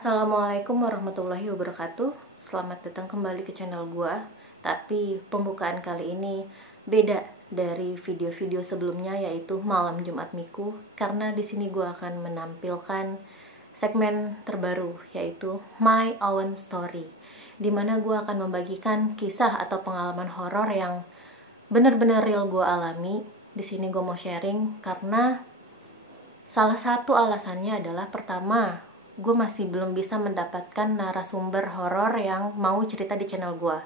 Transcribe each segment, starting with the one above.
Assalamualaikum warahmatullahi wabarakatuh. Selamat datang kembali ke channel gua. Tapi pembukaan kali ini beda dari video-video sebelumnya, yaitu malam Jumat Miku, karena di sini gua akan menampilkan segmen terbaru, yaitu My Own Story, dimana gua akan membagikan kisah atau pengalaman horor yang benar-benar real gua alami. Di sini gua mau sharing karena salah satu alasannya adalah, pertama, gue masih belum bisa mendapatkan narasumber horor yang mau cerita di channel gue.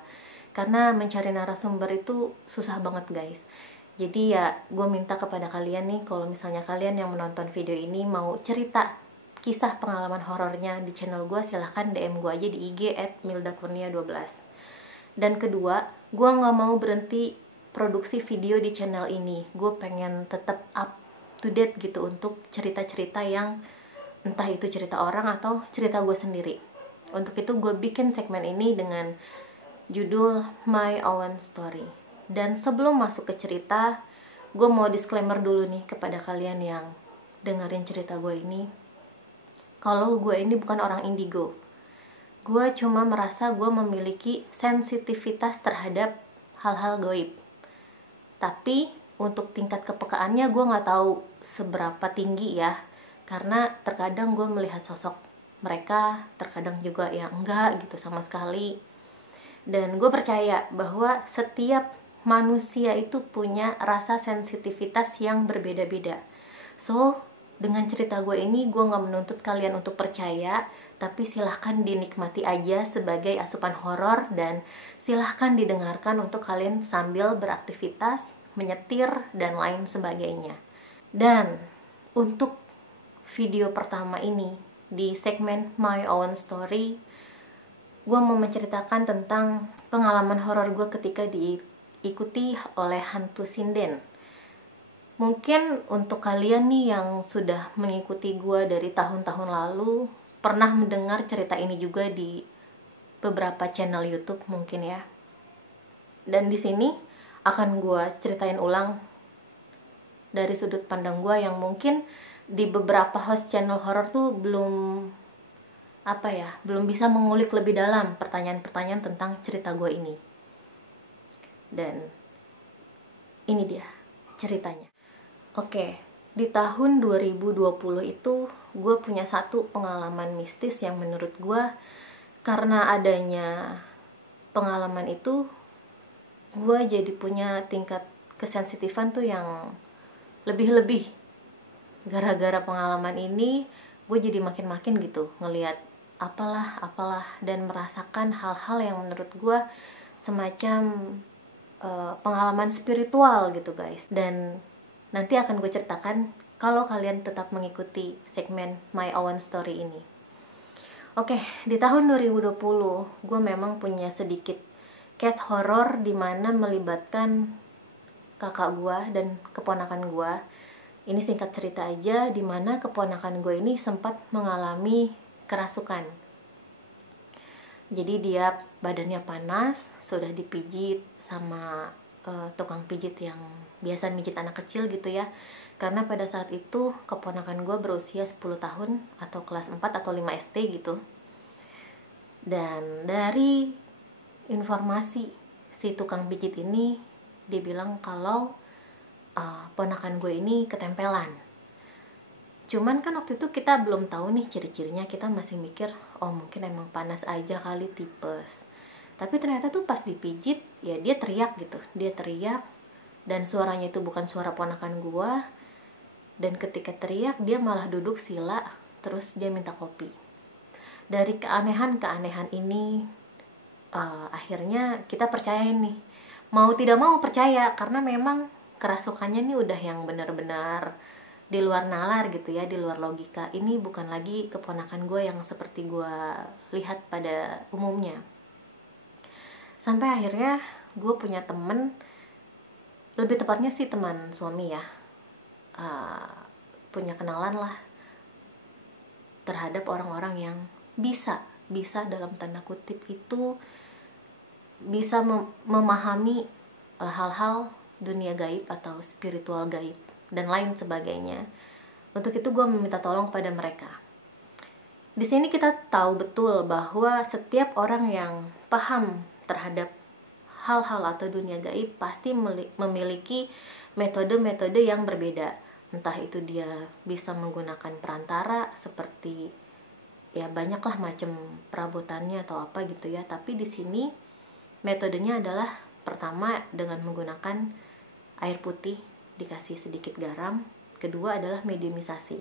Karena mencari narasumber itu susah banget guys. Jadi ya gue minta kepada kalian nih, kalau misalnya kalian yang menonton video ini mau cerita kisah pengalaman horornya di channel gue, silahkan DM gue aja di IG @mildakurnia12. Dan kedua, gue gak mau berhenti produksi video di channel ini. Gue pengen tetap up to date gitu untuk cerita-cerita yang entah itu cerita orang atau cerita gue sendiri. Untuk itu gue bikin segmen ini dengan judul My Own Story. Dan sebelum masuk ke cerita, gue mau disclaimer dulu nih kepada kalian yang dengerin cerita gue ini, kalau gue ini bukan orang indigo. Gue cuma merasa gue memiliki sensitivitas terhadap hal-hal gaib. Tapi untuk tingkat kepekaannya gue gak tahu seberapa tinggi ya, karena terkadang gue melihat sosok mereka, terkadang juga yang enggak gitu sama sekali. Dan gue percaya bahwa setiap manusia itu punya rasa sensitivitas yang berbeda-beda. So, dengan cerita gue ini, gue gak menuntut kalian untuk percaya, tapi silahkan dinikmati aja sebagai asupan horor, dan silahkan didengarkan untuk kalian sambil beraktivitas, menyetir, dan lain sebagainya. Dan untuk video pertama ini, di segmen My Own Story, gue mau menceritakan tentang pengalaman horor gue ketika diikuti oleh hantu sinden. Mungkin untuk kalian nih yang sudah mengikuti gue dari tahun-tahun lalu, pernah mendengar cerita ini juga di beberapa channel YouTube mungkin ya. Dan di sini akan gue ceritain ulang dari sudut pandang gue yang mungkin di beberapa host channel horror tuh belum bisa mengulik lebih dalam pertanyaan-pertanyaan tentang cerita gue ini. Dan ini dia ceritanya. Oke, di tahun 2020 itu gue punya satu pengalaman mistis yang menurut gue, karena adanya pengalaman itu, gue jadi punya tingkat kesensitifan tuh yang lebih-lebih. Gara-gara pengalaman ini, gue jadi makin-makin gitu ngelihat apalah dan merasakan hal-hal yang menurut gue semacam pengalaman spiritual gitu guys. Dan nanti akan gue ceritakan kalau kalian tetap mengikuti segmen My Own Story ini. Oke, di tahun 2020 gue memang punya sedikit case horor dimana melibatkan kakak gue dan keponakan gue. Ini singkat cerita aja, dimana keponakan gue ini sempat mengalami kerasukan. Jadi dia badannya panas, sudah dipijit sama tukang pijit yang biasa mijit anak kecil gitu ya. Karena pada saat itu keponakan gue berusia 10 tahun atau kelas 4 atau 5 SD gitu. Dan dari informasi si tukang pijit ini, dia bilang kalau ponakan gue ini ketempelan. Cuman kan waktu itu kita belum tahu nih ciri-cirinya, kita masih mikir oh mungkin emang panas aja kali, tipes. Tapi ternyata tuh pas dipijit ya dia teriak gitu, dia teriak, dan suaranya itu bukan suara ponakan gue. Dan ketika teriak dia malah duduk sila, terus dia minta kopi. Dari keanehan ini akhirnya kita percayain nih, mau tidak mau percaya, karena memang kerasukannya nih udah yang benar-benar di luar nalar gitu ya, di luar logika. Ini bukan lagi keponakan gue yang seperti gue lihat pada umumnya. Sampai akhirnya gue punya temen, lebih tepatnya sih teman suami ya, punya kenalan lah terhadap orang-orang yang bisa dalam tanda kutip itu bisa memahami hal-hal dunia gaib atau spiritual gaib dan lain sebagainya. Untuk itu gue meminta tolong kepada mereka. Di sini kita tahu betul bahwa setiap orang yang paham terhadap hal-hal atau dunia gaib pasti memiliki metode-metode yang berbeda. Entah itu dia bisa menggunakan perantara seperti ya banyaklah macam perabotannya atau apa gitu ya. Tapi di sini metodenya adalah pertama dengan menggunakan air putih dikasih sedikit garam, kedua adalah mediumisasi,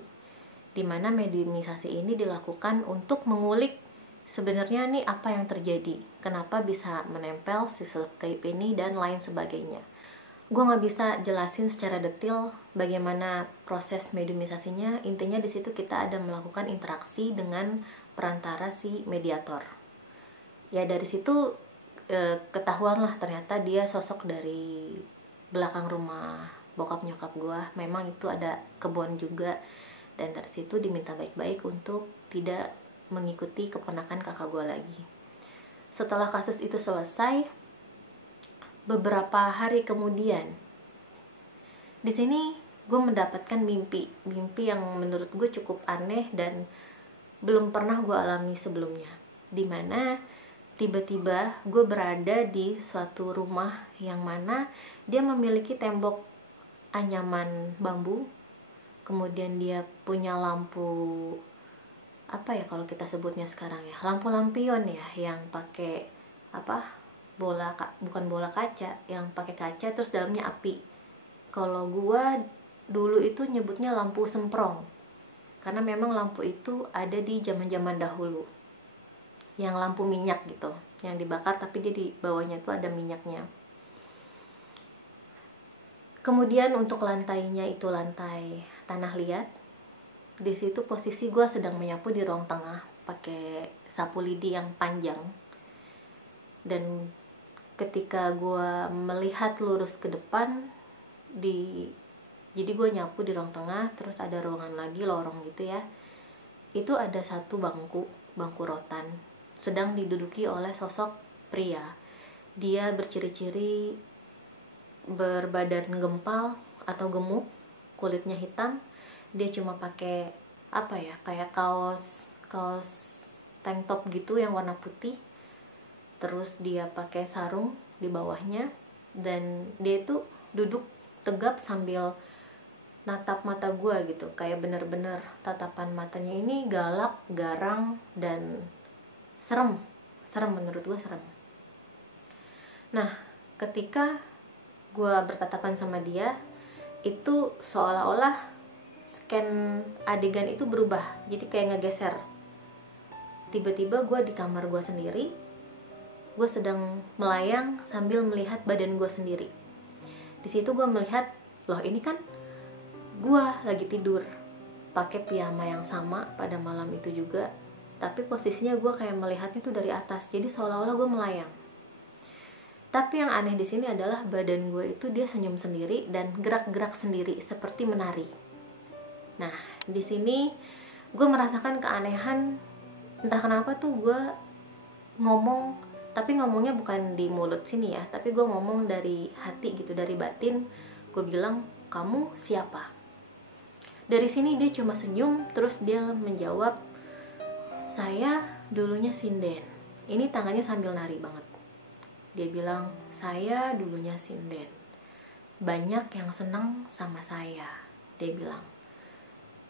di mana mediumisasi ini dilakukan untuk mengulik sebenarnya nih apa yang terjadi, kenapa bisa menempel si gaib ini dan lain sebagainya. Gue nggak bisa jelasin secara detail bagaimana proses mediumisasinya. Intinya di situ kita ada melakukan interaksi dengan perantara si mediator. Ya dari situ ketahuan lah ternyata dia sosok dari belakang rumah bokap nyokap gue. Memang itu ada kebun juga, dan dari situ diminta baik-baik untuk tidak mengikuti keponakan kakak gue lagi. Setelah kasus itu selesai, beberapa hari kemudian, di sini gue mendapatkan mimpi yang menurut gue cukup aneh dan belum pernah gue alami sebelumnya. Dimana tiba-tiba gue berada di suatu rumah yang mana dia memiliki tembok anyaman bambu, kemudian dia punya lampu apa ya kalau kita sebutnya sekarang ya, lampu lampion ya, yang pakai apa, bukan bola kaca, yang pakai kaca terus dalamnya api. Kalau gua dulu itu nyebutnya lampu semprong, karena memang lampu itu ada di zaman-zaman dahulu, yang lampu minyak gitu, yang dibakar tapi dia di bawahnya itu ada minyaknya. Kemudian untuk lantainya itu lantai tanah liat. Di situ posisi gue sedang menyapu di ruang tengah pakai sapu lidi yang panjang. Dan ketika gue melihat lurus ke depan, jadi gue nyapu di ruang tengah, terus ada ruangan lagi, lorong gitu ya. Itu ada satu bangku rotan, sedang diduduki oleh sosok pria. Dia berciri-ciri berbadan gempal atau gemuk, kulitnya hitam. Dia cuma pakai apa ya, kayak kaos tank top gitu yang warna putih. Terus dia pakai sarung di bawahnya, dan dia itu duduk tegap sambil natap mata gue gitu, kayak bener-bener tatapan matanya ini galak, garang, dan serem menurut gue serem. Nah, ketika gue bertatapan sama dia, itu seolah-olah scan adegan itu berubah, jadi kayak ngegeser. Tiba-tiba gue di kamar gue sendiri, gue sedang melayang sambil melihat badan gue sendiri. Di situ gue melihat, loh ini kan gue lagi tidur pakai piyama yang sama pada malam itu juga, tapi posisinya gue kayak melihatnya tuh dari atas, jadi seolah-olah gue melayang. Tapi yang aneh di sini adalah badan gue itu dia senyum sendiri dan gerak-gerak sendiri seperti menari. Nah, di sini gue merasakan keanehan. Entah kenapa tuh gue ngomong, tapi ngomongnya bukan di mulut sini ya, tapi gue ngomong dari hati gitu, dari batin. Gue bilang, "Kamu siapa?" Dari sini dia cuma senyum, terus dia menjawab, "Saya dulunya sinden." Ini tangannya sambil nari banget. Dia bilang, "Saya dulunya sinden. Banyak yang senang sama saya," dia bilang.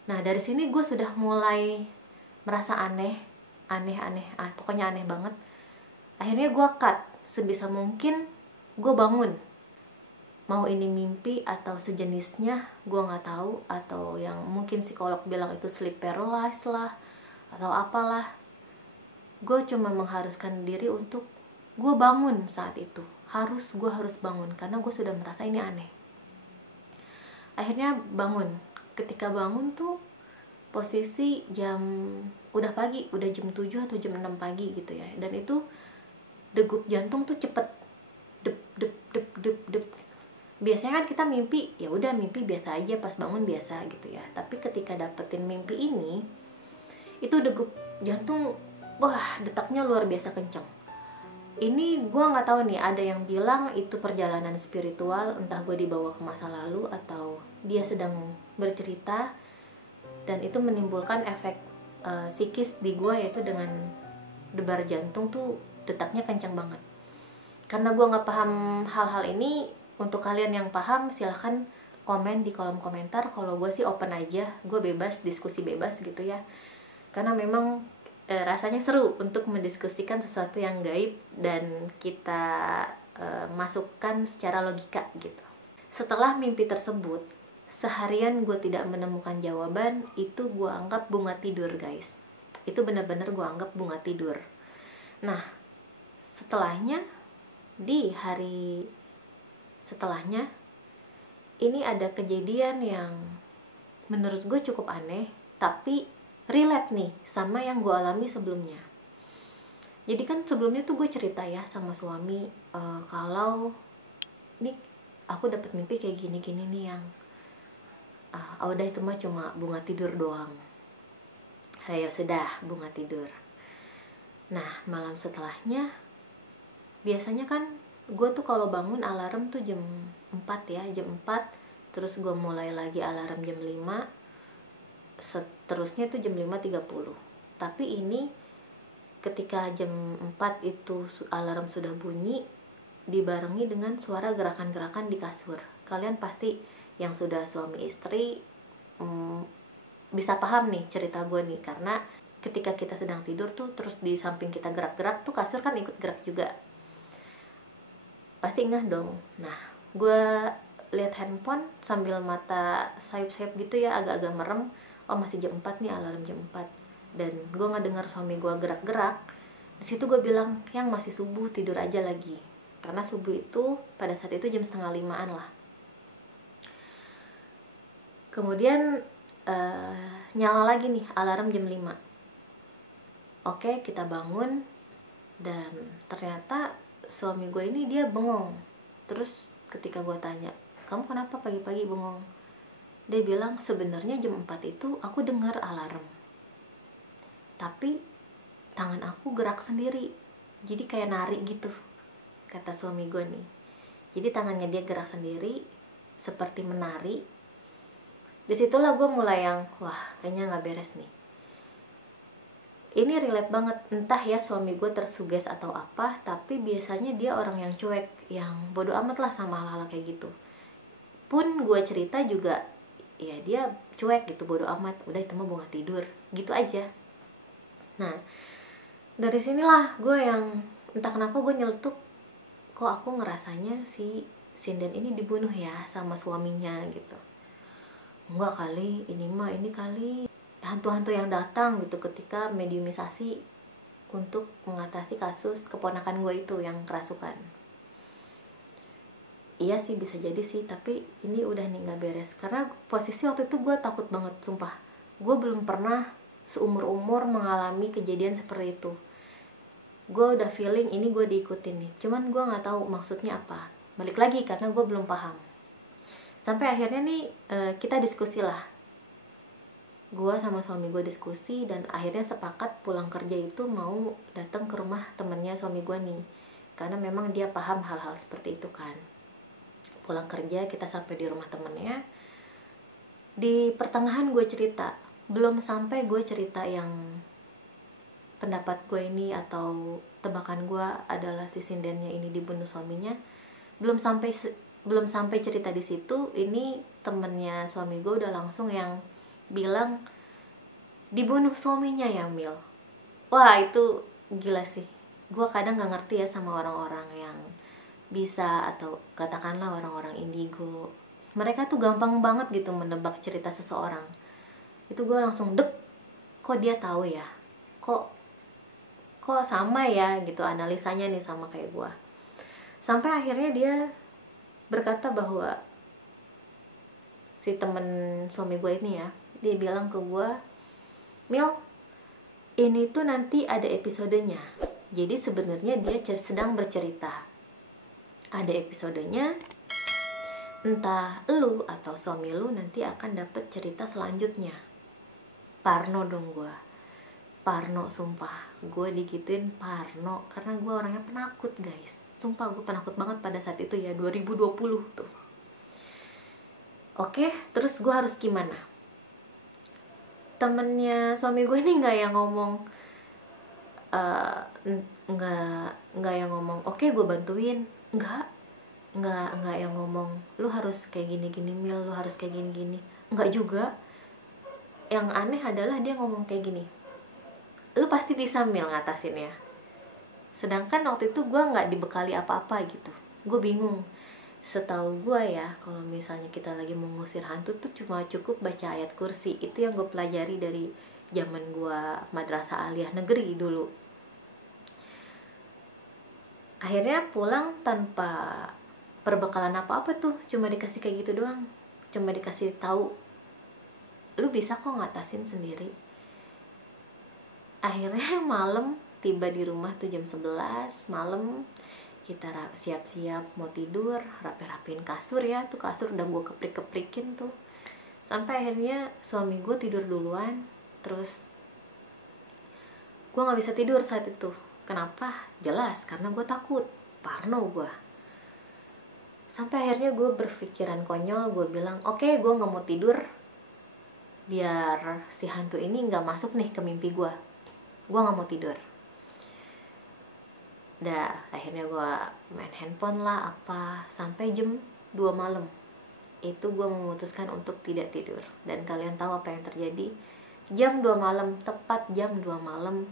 Nah, dari sini gue sudah mulai merasa aneh, pokoknya aneh banget. Akhirnya gue cut sebisa mungkin, gue bangun. Mau ini mimpi atau sejenisnya, gue nggak tahu, atau yang mungkin psikolog bilang itu sleep paralysis lah, atau apalah. Gue cuma mengharuskan diri untuk gue bangun saat itu. Gue harus bangun karena gue sudah merasa ini aneh. Akhirnya bangun. Ketika bangun tuh posisi udah pagi, udah jam 7 atau jam 6 pagi gitu ya. Dan itu degup jantung tuh cepet, dep dep dep dep dep. Biasanya kan kita mimpi, ya udah mimpi biasa aja, pas bangun biasa gitu ya. Tapi ketika dapetin mimpi ini, itu degup jantung, wah, detaknya luar biasa kencang. Ini gue nggak tahu nih, ada yang bilang itu perjalanan spiritual, entah gue dibawa ke masa lalu atau dia sedang bercerita, dan itu menimbulkan efek psikis di gue, yaitu dengan debar jantung tuh detaknya kencang banget. Karena gue nggak paham hal-hal ini, untuk kalian yang paham silahkan komen di kolom komentar. Kalau gue sih open aja, gue bebas, diskusi bebas gitu ya. Karena memang rasanya seru untuk mendiskusikan sesuatu yang gaib dan kita masukkan secara logika gitu. Setelah mimpi tersebut, seharian gue tidak menemukan jawaban. Itu gue anggap bunga tidur, guys. Itu benar-benar gue anggap bunga tidur. Nah, setelahnya, di hari setelahnya, ini ada kejadian yang menurut gue cukup aneh, tapi relate nih sama yang gue alami sebelumnya. Jadi kan sebelumnya tuh gue cerita ya sama suami, kalau nih aku dapat mimpi kayak gini-gini nih, yang udah itu mah cuma bunga tidur doang. Ya sudah, bunga tidur. Nah, malam setelahnya, biasanya kan gue tuh kalau bangun alarm tuh jam 4 ya, jam 4. Terus gue mulai lagi alarm jam 5. Seterusnya tuh jam 5.30. Tapi ini ketika jam 4 itu alarm sudah bunyi, dibarengi dengan suara gerakan-gerakan di kasur. Kalian pasti yang sudah suami istri bisa paham nih cerita gue nih, karena ketika kita sedang tidur tuh terus di samping kita gerak-gerak tuh kasur kan ikut gerak juga. Pasti ingat dong. Nah, gue lihat handphone sambil mata sayup-sayup gitu ya, agak-agak merem. Oh, masih jam 4 nih, alarm jam 4. Dan gue ngedengar suami gue gerak-gerak. Di situ gue bilang, yang masih subuh, tidur aja lagi. Karena subuh itu pada saat itu jam 4:30-an lah. Kemudian nyala lagi nih alarm jam 5. Oke, kita bangun. Dan ternyata suami gue ini dia bengong. Terus ketika gue tanya, kamu kenapa pagi-pagi bengong? Dia bilang, sebenarnya jam 4 itu aku dengar alarm, tapi tangan aku gerak sendiri, jadi kayak nari gitu, kata suami gue nih. Jadi tangannya dia gerak sendiri seperti menari. Disitulah gue mulai yang, wah kayaknya gak beres nih. Ini relate banget, entah ya suami gue tersuges atau apa, tapi biasanya dia orang yang cuek, yang bodo amat lah sama hal-hal kayak gitu. Pun gue cerita juga, ya dia cuek gitu, bodo amat, udah itu mah bunga tidur, gitu aja. Nah, dari sinilah gue yang, entah kenapa gue nyeletuk, kok aku ngerasanya si sinden ini dibunuh ya sama suaminya gitu. Enggak kali, ini kali hantu-hantu yang datang gitu ketika mediumisasi untuk mengatasi kasus keponakan gue itu yang kerasukan. Iya sih, bisa jadi sih, tapi ini udah nih gak beres. Karena posisi waktu itu gue takut banget, sumpah. Gue belum pernah seumur-umur mengalami kejadian seperti itu. Gue udah feeling ini gue diikutin nih, cuman gue gak tahu maksudnya apa. Balik lagi, karena gue belum paham. Sampai akhirnya nih kita diskusi lah. Gue sama suami gue diskusi dan akhirnya sepakat pulang kerja itu mau datang ke rumah temennya suami gue nih, karena memang dia paham hal-hal seperti itu kan. Pulang kerja kita sampai di rumah temennya. Di pertengahan gue cerita, belum sampai gue cerita yang pendapat gue ini atau tebakan gue adalah si sindennya ini dibunuh suaminya. Belum sampai cerita di situ, ini temennya suami gue udah langsung yang bilang dibunuh suaminya ya Mil. Wah itu gila sih. Gue kadang gak ngerti ya sama orang-orang yang bisa, atau katakanlah orang-orang indigo. Mereka tuh gampang banget gitu menebak cerita seseorang. Itu gue langsung dek, kok dia tahu ya, kok sama ya gitu analisanya nih sama kayak gue. Sampai akhirnya dia berkata bahwa si temen suami gue ini ya, dia bilang ke gue, Mil, ini tuh nanti ada episodenya. Jadi sebenarnya dia sedang bercerita. Ada episodenya, entah lu atau suami lu nanti akan dapet cerita selanjutnya. Parno dong gue. Parno, sumpah. Gue digituin parno, karena gue orangnya penakut guys. Sumpah gue penakut banget pada saat itu ya, 2020 tuh. Oke, terus gue harus gimana? temennya suami gue ini nggak yang ngomong eh, nggak yang ngomong oke gue bantuin, nggak yang ngomong lu harus kayak gini gini Mil, lu harus kayak gini gini, nggak juga. Yang aneh adalah dia ngomong kayak gini, lu pasti bisa Mil ngatasinnya. Sedangkan waktu itu gue nggak dibekali apa-apa gitu, gue bingung. Setahu gue ya, kalau misalnya kita lagi mengusir hantu tuh cuma cukup baca ayat kursi. Itu yang gue pelajari dari zaman gue madrasah aliyah negeri dulu. Akhirnya pulang tanpa perbekalan apa-apa tuh, cuma dikasih kayak gitu doang, cuma dikasih tahu lu bisa kok ngatasin sendiri. Akhirnya malam tiba di rumah tuh jam 11 malam, kita siap-siap mau tidur, rapi-rapiin kasur ya, tuh kasur udah gue keprik-keprikin tuh, sampai akhirnya suami gue tidur duluan. Terus gue nggak bisa tidur saat itu. Kenapa? Jelas karena gue takut, parno gue. Sampai akhirnya gue berpikiran konyol, gue bilang oke, gue nggak mau tidur biar si hantu ini nggak masuk nih ke mimpi gue nggak mau tidur. Dah akhirnya gue main handphone lah apa sampai jam 2 malam. Itu gue memutuskan untuk tidak tidur. Dan kalian tahu apa yang terjadi? Jam 2 malam, tepat jam 2 malam,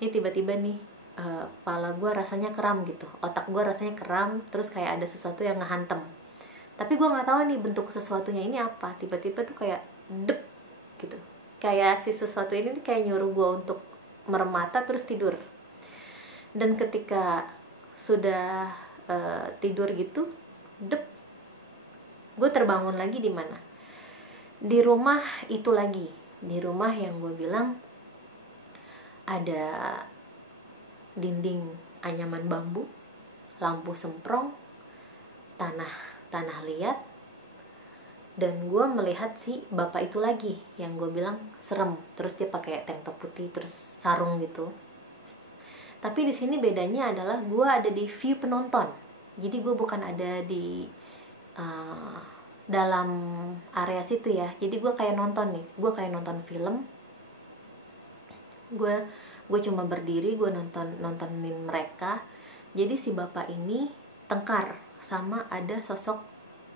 ini tiba-tiba nih kepala gue rasanya kram gitu, otak gue rasanya kram, terus kayak ada sesuatu yang ngehantem. Tapi gue nggak tahu nih bentuk sesuatunya ini apa. Tiba-tiba tuh kayak dep gitu, kayak si sesuatu ini kayak nyuruh gue untuk merem mata terus tidur. Dan ketika sudah tidur gitu, dep, gue terbangun lagi di mana? Di rumah itu lagi, di rumah yang gue bilang ada dinding anyaman bambu, lampu semprong, tanah liat, dan gue melihat si bapak itu lagi yang gue bilang serem. Terus dia pakai tank top putih terus sarung gitu. Tapi di sini bedanya adalah gue ada di view penonton, jadi gue bukan ada di dalam area situ ya. Jadi gue kayak nonton nih, gue kayak nonton film. Gue cuma berdiri, gue nontonin mereka. Jadi si bapak ini tengkar sama ada sosok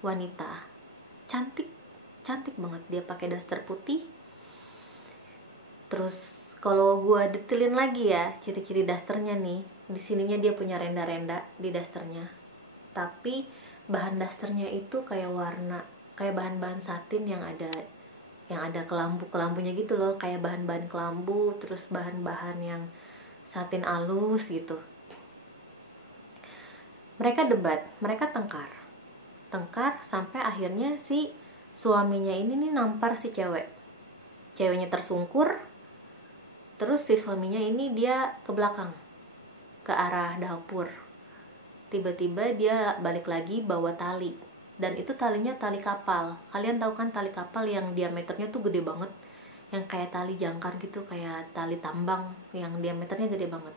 wanita cantik banget, dia pakai daster putih. Terus kalau gue detailin lagi ya ciri-ciri dasternya nih, di sininya dia punya renda-renda di dasternya, tapi bahan dasternya itu kayak bahan-bahan satin yang ada kelambunya gitu loh, kayak bahan-bahan kelambu, terus bahan-bahan yang satin alus gitu. Mereka debat, mereka tengkar sampai akhirnya si suaminya ini nih nampar si ceweknya tersungkur, terus si suaminya ini dia ke belakang ke arah dapur. Tiba-tiba dia balik lagi bawa tali, dan itu talinya tali kapal. Kalian tahu kan tali kapal yang diameternya tuh gede banget, yang kayak tali jangkar gitu, kayak tali tambang yang diameternya gede banget.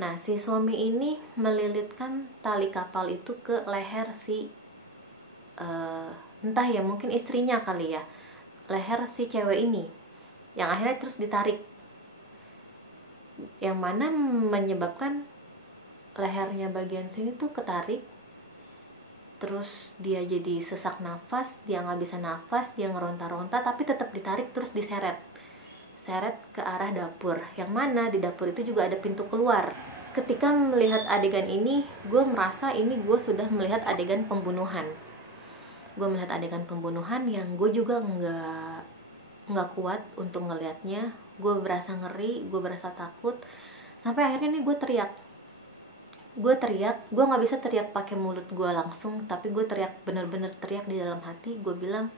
Nah si suami ini melilitkan tali kapal itu ke leher si entah ya, mungkin istrinya kali ya, leher si cewek ini, yang akhirnya terus ditarik, yang mana menyebabkan lehernya bagian sini tuh ketarik. Terus dia jadi sesak nafas, dia nggak bisa nafas, dia ngeronta-ronta, tapi tetap ditarik terus diseret ke arah dapur, yang mana di dapur itu juga ada pintu keluar. Ketika melihat adegan ini, gue merasa ini gue sudah melihat adegan pembunuhan. Gue melihat adegan pembunuhan yang gue juga nggak kuat untuk ngelihatnya. Gue berasa ngeri, gue berasa takut, sampai akhirnya nih gue teriak. Gue nggak bisa teriak pakai mulut gue langsung, tapi gue teriak, bener-bener teriak di dalam hati. Gue bilang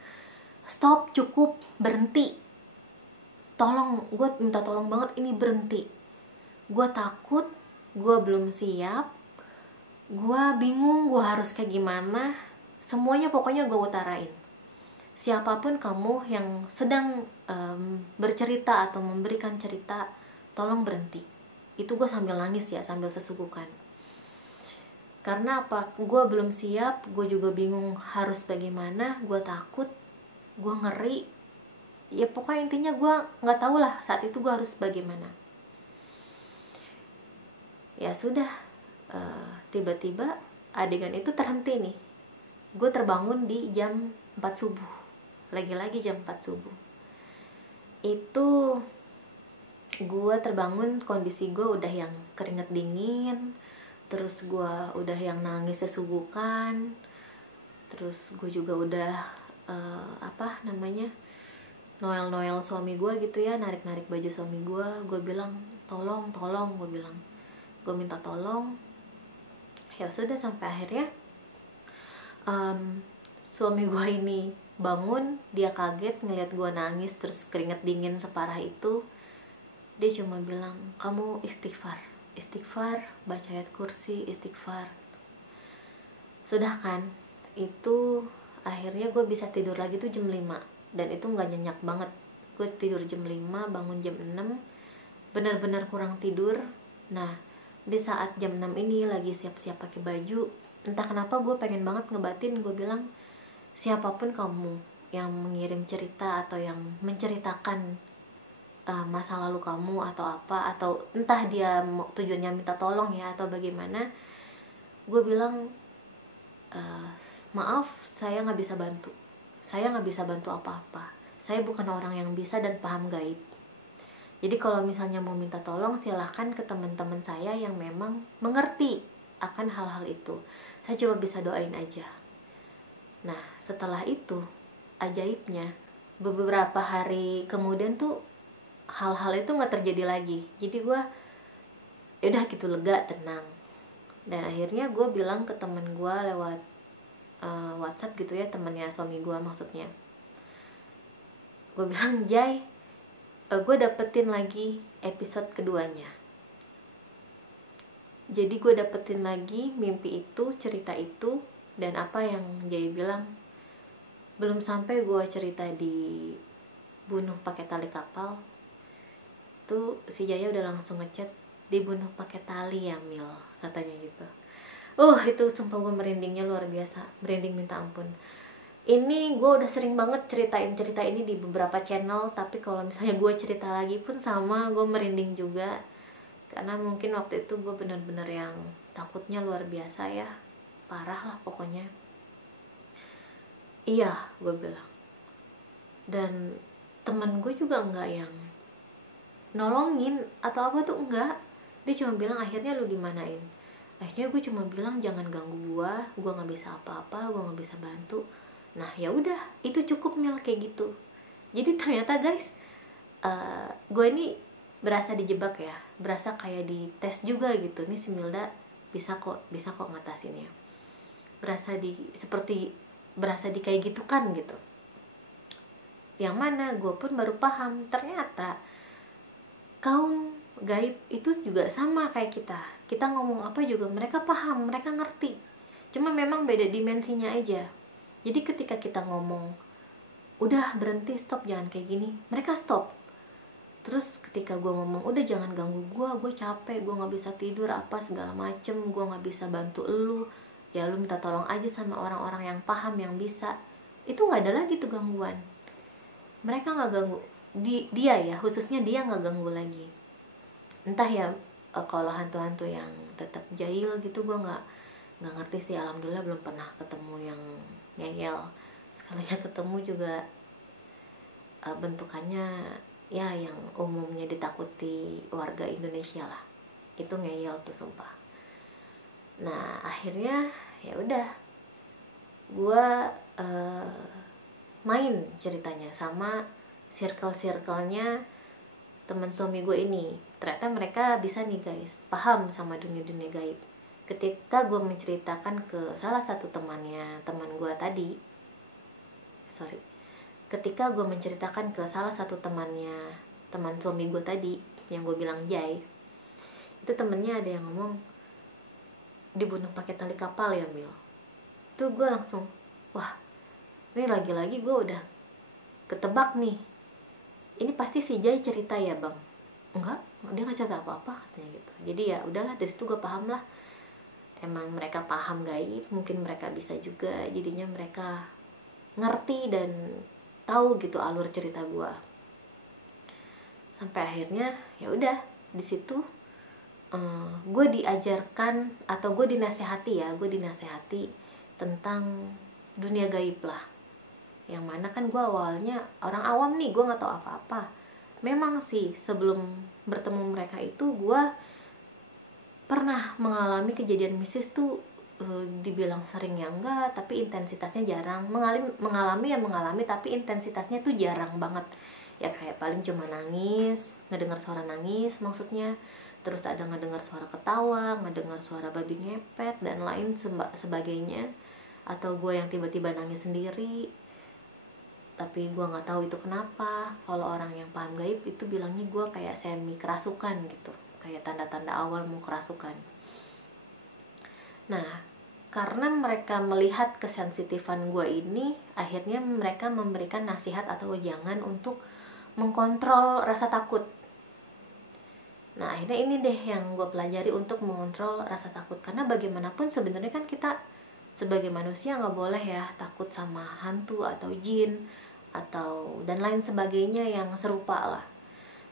stop, cukup, berhenti, tolong, gue minta tolong banget, ini berhenti. Gue takut, gue belum siap, gue bingung gue harus kayak gimana. Semuanya pokoknya gue utarain. Siapapun kamu yang sedang bercerita atau memberikan cerita, tolong berhenti. Itu gue sambil nangis ya, sambil sesugukan. Karena apa? Gue belum siap, gue juga bingung harus bagaimana, gue takut, gue ngeri. Ya pokoknya intinya gue nggak tahu lah saat itu gue harus bagaimana. Ya sudah, tiba-tiba adegan itu terhenti nih. Gue terbangun di jam 4 subuh, lagi-lagi jam 4 subuh. Itu gue terbangun kondisi gue udah yang keringet dingin, terus gue udah yang nangis sesugukan, terus gue juga udah noel suami gue gitu ya, narik baju suami gue bilang tolong, gue bilang, gue minta tolong. Ya sudah, sampai akhirnya suami gue ini bangun, dia kaget ngeliat gue nangis terus keringet dingin separah itu. Dia cuma bilang, kamu istighfar, baca ayat kursi, istighfar. Sudah kan, itu akhirnya gue bisa tidur lagi tuh jam 5. Dan itu gak nyenyak banget. Gue tidur jam 5, bangun jam 6, benar-benar kurang tidur. Nah, di saat jam 6 ini lagi siap-siap pakai baju, entah kenapa gue pengen banget ngebatin, gue bilang, siapapun kamu yang mengirim cerita atau yang menceritakan masa lalu kamu atau apa, atau entah dia tujuannya minta tolong ya atau bagaimana, gue bilang maaf, saya nggak bisa bantu, apa-apa, saya bukan orang yang bisa dan paham gaib. Jadi kalau misalnya mau minta tolong, silahkan ke teman-teman saya yang memang mengerti akan hal-hal itu, saya cuma bisa doain aja. Nah, setelah itu ajaibnya, beberapa hari kemudian tuh hal-hal itu nggak terjadi lagi. Jadi gue udah gitu, lega, tenang. Dan akhirnya gue bilang ke temen gue lewat WhatsApp gitu ya, temennya suami gue maksudnya. Gue bilang, Jai, gue dapetin lagi episode keduanya. Jadi gue dapetin lagi mimpi itu, cerita itu. Dan apa yang Jai bilang, belum sampai gue cerita dibunuh pakai tali kapal tuh si Jaya udah langsung ngechat, dibunuh pakai tali ya Mil, katanya gitu. Itu sumpah gue merindingnya luar biasa, merinding minta ampun. Ini gue udah sering banget ceritain cerita ini di beberapa channel, tapi kalau misalnya gue cerita lagi pun sama, gue merinding juga. Karena mungkin waktu itu gue bener-bener yang takutnya luar biasa ya, parah lah pokoknya. Iya, gue bilang. Dan temen gue juga enggak yang nolongin atau apa tuh, enggak. Dia cuma bilang, akhirnya lu gimanain? Akhirnya gue cuma bilang, jangan ganggu gue nggak bisa apa-apa, gue nggak bisa bantu. Nah ya udah, itu cukup Mil, kayak gitu. Jadi ternyata guys, gue ini berasa dijebak ya, berasa kayak di tes juga gitu. Nih si Milda bisa kok ngatasinnya, berasa di kayak gitu kan gitu. Yang mana gue pun baru paham, ternyata kaum gaib itu juga sama kayak kita ngomong apa juga mereka paham, mereka ngerti, cuma memang beda dimensinya aja. Jadi ketika kita ngomong, udah berhenti, stop, jangan kayak gini, mereka stop. Terus ketika gue ngomong, udah jangan ganggu gue capek, gue gak bisa tidur, apa segala macem, gue gak bisa bantu lu, ya lu minta tolong aja sama orang-orang yang paham, yang bisa. Itu gak ada lagi tuh gangguan. Mereka gak ganggu, dia ya, khususnya dia gak ganggu lagi. Entah ya, kalau hantu-hantu yang tetap jahil gitu gue nggak ngerti sih. Alhamdulillah belum pernah ketemu yang ngeyel. Sekalinya ketemu juga bentukannya ya yang umumnya ditakuti warga Indonesia lah, itu ngeyel tuh sumpah. Nah akhirnya ya udah, gue main ceritanya sama circle-nya teman suami gue ini. Ternyata mereka bisa nih guys, paham sama dunia-dunia gaib. Ketika gue menceritakan ke salah satu teman gue tadi, ketika gue menceritakan ke salah satu teman suami gue tadi, yang gue bilang Jai, itu temennya ada yang ngomong, dibunuh pakai tali kapal ya Mil. Tuh gue langsung, wah ini lagi-lagi gue udah ketebak nih, ini pasti si Jai cerita ya bang. Enggak, dia nggak cerita apa-apa katanya gitu. Jadi ya udahlah, dari situ gue paham lah, emang mereka paham gaib, mungkin mereka bisa juga, jadinya mereka ngerti dan tahu gitu alur cerita gue. Sampai akhirnya ya udah di situ gue diajarkan atau gue dinasehati tentang dunia gaib lah. Yang mana kan gue awalnya orang awam nih, gue nggak tahu apa-apa. Memang sih sebelum bertemu mereka itu gue pernah mengalami kejadian mistis tuh, dibilang sering ya enggak, tapi intensitasnya jarang. Mengalami tapi intensitasnya tuh jarang banget. Ya kayak paling cuma nangis, ngedengar suara nangis maksudnya. Terus ada ngedengar suara ketawa, ngedengar suara babi ngepet dan lain sebagainya. Atau gue yang tiba-tiba nangis sendiri, tapi gue nggak tahu itu kenapa. Kalau orang yang paham gaib itu bilangnya gue kayak semi kerasukan gitu, kayak tanda-tanda awal mau kerasukan. Nah, karena mereka melihat kesensitifan gue ini, akhirnya mereka memberikan nasihat atau jangan untuk mengkontrol rasa takut. Nah, akhirnya ini deh yang gue pelajari untuk mengontrol rasa takut. Karena bagaimanapun sebenarnya kan kita sebagai manusia nggak boleh ya takut sama hantu atau jin atau dan lain sebagainya yang serupa lah.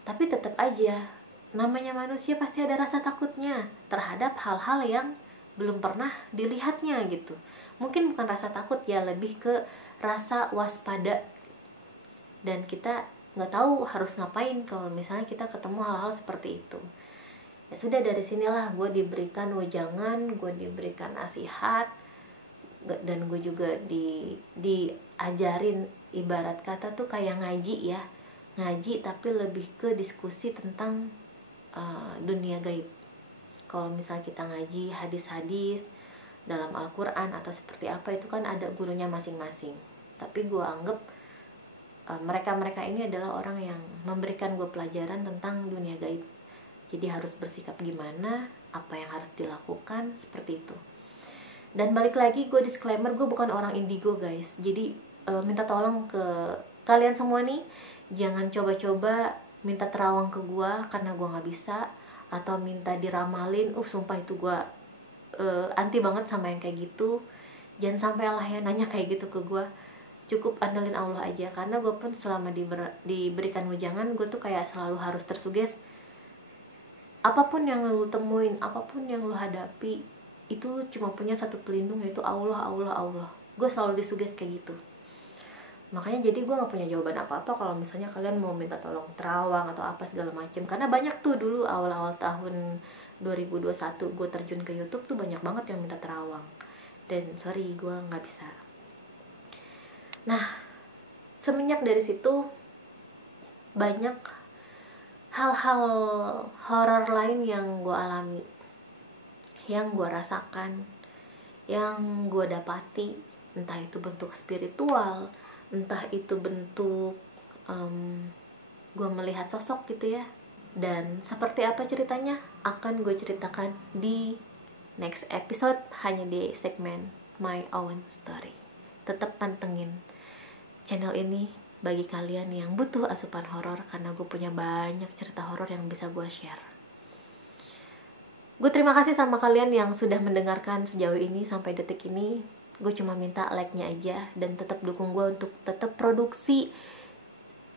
Tapi tetap aja namanya manusia pasti ada rasa takutnya terhadap hal-hal yang belum pernah dilihatnya gitu. Mungkin bukan rasa takut ya, lebih ke rasa waspada. Dan kita nggak tahu harus ngapain kalau misalnya kita ketemu hal-hal seperti itu. Ya sudah, dari sinilah gue diberikan wejangan, gue diberikan nasihat, dan gue juga diajarin ibarat kata tuh kayak ngaji ya, ngaji tapi lebih ke diskusi tentang dunia gaib. Kalau misalnya kita ngaji hadis-hadis dalam Al-Quran atau seperti apa, itu kan ada gurunya masing-masing. Tapi gue anggap mereka ini adalah orang yang memberikan gue pelajaran tentang dunia gaib. Jadi harus bersikap gimana, apa yang harus dilakukan, seperti itu. Dan balik lagi, gue disclaimer, gue bukan orang indigo guys. Jadi minta tolong ke kalian semua nih, jangan coba-coba minta terawang ke gue karena gue gak bisa, atau minta diramalin. Sumpah itu gue anti banget sama yang kayak gitu. Jangan sampai lah ya nanya kayak gitu ke gue. Cukup andalin Allah aja. Karena gue pun selama diberikan wejangan, gue tuh kayak selalu harus tersuges. Apapun yang lu temuin, apapun yang lu hadapi, itu cuma punya satu pelindung, yaitu Allah, Allah, Allah. Gue selalu disuges kayak gitu. Makanya jadi gue gak punya jawaban apa-apa kalau misalnya kalian mau minta tolong terawang atau apa segala macem. Karena banyak tuh dulu awal-awal tahun 2021 gue terjun ke YouTube tuh banyak banget yang minta terawang. Dan sorry, gue gak bisa. Nah, semenjak dari situ banyak hal-hal horor lain yang gue alami, yang gue rasakan, yang gue dapati. Entah itu bentuk spiritual, entah itu bentuk gue melihat sosok gitu ya. Dan seperti apa ceritanya akan gue ceritakan di next episode, hanya di segmen My Own Story. Tetap pantengin channel ini bagi kalian yang butuh asupan horor, karena gue punya banyak cerita horor yang bisa gue share. Gue terima kasih sama kalian yang sudah mendengarkan sejauh ini sampai detik ini. Gue cuma minta like-nya aja dan tetap dukung gue untuk tetap produksi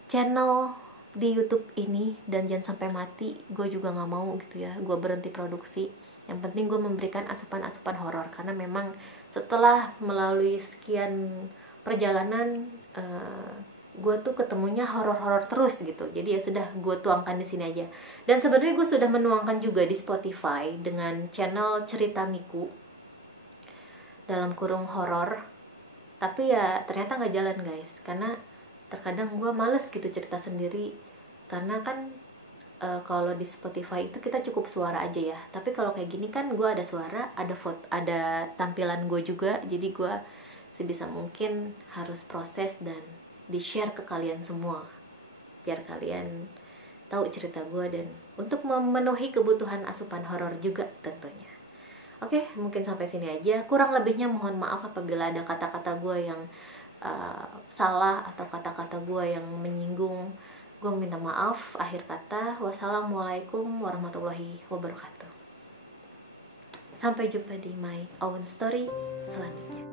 channel di YouTube ini, dan jangan sampai mati. Gue juga nggak mau gitu ya gue berhenti produksi. Yang penting gue memberikan asupan-asupan horor, karena memang setelah melalui sekian perjalanan gue tuh ketemunya horor-horor terus gitu. Jadi ya sudah, gue tuangkan di sini aja. Dan sebenarnya gue sudah menuangkan juga di Spotify dengan channel Cerita Miku dalam kurung horor. Tapi ya ternyata nggak jalan guys, karena terkadang gue males gitu cerita sendiri. Karena kan kalau di Spotify itu kita cukup suara aja ya. Tapi kalau kayak gini kan gue ada suara, ada foto, ada tampilan gue juga. Jadi gue sebisa mungkin harus proses dan di-share ke kalian semua, biar kalian tahu cerita gue dan untuk memenuhi kebutuhan asupan horor juga tentunya. Oke, mungkin sampai sini aja. Kurang lebihnya mohon maaf apabila ada kata-kata gue yang salah atau kata-kata gue yang menyinggung. Gue minta maaf. Akhir kata, wassalamualaikum warahmatullahi wabarakatuh. Sampai jumpa di My Own Story selanjutnya.